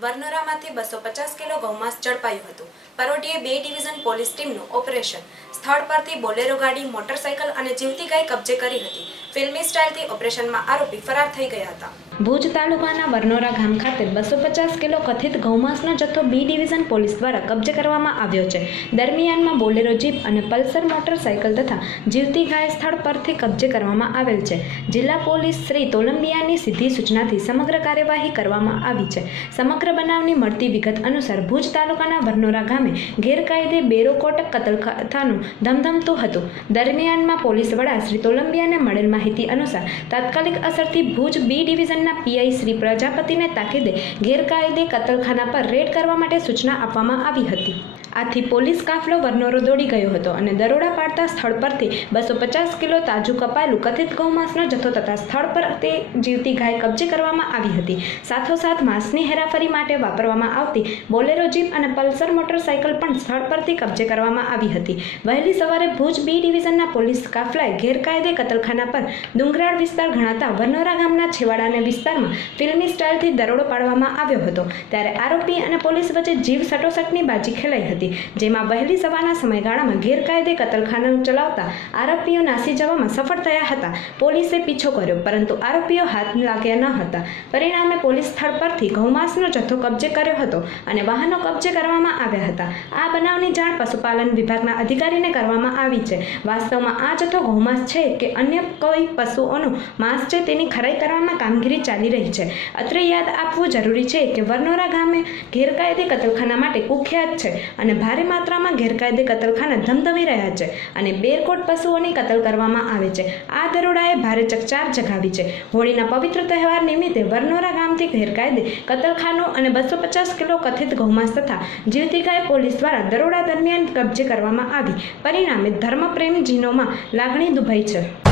વરનોરામાંથી 250 kilo ગૌમાંસ ઝડપાયું હતું। પરોઢીએ 2 division police ટીમનું operation સ્થળ પરથી બોલેરો ગાડી, મોટરસાઇકલ અને જીવતી ગાય કબજે કરી હતી। ફિલ્મી સ્ટાઇલથી ઓપરેશનમાં આરોપી ફરાર થઈ ગયા હતા। ભુજ તાલુકાના વરનોરા ગામ ખાતે 250 કિલો કથિત ગૌમાંસનો જથ્થો બી ડિવિઝન પોલીસ દ્વારા કબજે કરવામાં આવ્યો છે। દરમિયાનમાં બોલેરો જીપ અને પલ્સર મોટરસાઇકલ તથા જીવતી ગાય સ્થળ પરથી કબજે કરવામાં આવેલ છે। જિલ્લા પોલીસ શ્રી તોલંબિયાની સીધી સૂચનાથી સમગ્ર કાર્યવાહી કરવામાં આવી છે। સમગ્ર બનાવની મળતી વિગત અનુસાર ભુજ તાલુકાના વરનોરા ગામે ગેરકાયદે બેરો કોટક કતલખાનું ધમધમતું હતું। દરમિયાનમાં પોલીસ વડા શ્રી તોલંબિયાને મળેલ માહિતી અનુસાર તાત્કાલિક અસરથી ભુજ બી ડિવિઝનના પીઆઈ શ્રી પ્રજાપતિને તાકીદે ગેરકાયદે કતલખાના પર રેડ કરવા માટે સૂચના આપવામાં આવી હતી। આથી પોલીસ કાફલો વરનોરો દોડી ગયો હતો અને દરોડા પાડતા સ્થળ પરથી 250 કિલો તાજું કપાયેલું કથિત ગૌમાંસનો જથ્થો તથા સ્થળ પર તે જીવતી ગાય કબજે કરવામાં આવી હતી। સાથોસાથ માંસની હેરાફેરી માટે વાપરવામાં આવતી બોલેરો જીપ અને પલ્સર મોટરસાઇકલ પણ સ્થળ પરથી કબજે કરવામાં આવી હતી। વહેલી સવારે ભુજ બી ડિવિઝનના પોલીસ કાફલાએ ગેરકાયદે કતલખાના પર ડુંગરાળ વિસ્તાર ગણાતા વરનોરા ગામના છેવાડાના વિસ્તારમાં ફિલ્મી સ્ટાઇલથી દરોડો પાડવામાં આવ્યો હતો। ત્યારે આરોપી અને પોલીસ વચ્ચે જીવ સટોસટની બાજી ખેલાઈ હતી, જેમાં વહેલી સવારના સમયગાળામાં ગેરકાયદે કતલખાનું ચલાવતા આરોપીઓ નાસી જવામાં સફળ થયા હતા। પોલીસે પીછો કર્યો, પરંતુ આરોપીઓ હાથ લાગ્યા ન હતા। પરિણામે પોલીસ સ્થળ પરથી ગૌમાંસનો જથ્થો કબજે કર્યો હતો અને વાહનો કબજે કરવામાં આવ્યા હતા। આ બનાવની જાણ પશુપાલન વિભાગના અધિકારીને કરવામાં આવી છે। વાસ્તવમાં આ જથ્થો ગૌમાંસ છે કે અન્ય કોઈ પશુઓનું માંસ છે તેની ખરાઈ કરવામાં કામગીરી ચાલી રહી છે। અત્રે યાદ આપવું જરૂરી છે કે વરનોરા ગામે ગેરકાયદે કતલખાના માટે કુખ્યાત છે અને ભારે માત્રામાં ગેરકાયદે કતલખાના ધમધમી રહ્યા છે અને બેરકોટ પશુઓની કતલ કરવામાં આવે છે। આ દરોડાએ ભારે ચકચાર જગાવી છે। હોળીના પવિત્ર તહેવાર નિમિત્તે વરનોરા ગામથી ગેરકાયદે કતલખાનું અને 250 કિલો કથિત ગૌમાંસ તથા જીવતી ગાય પોલીસ દ્વારા દરોડા દરમિયાન કબજે કરવામાં આવી। પરિણામે ધર્મપ્રેમી જીનોમાં લાગણી દુભાઈ છે।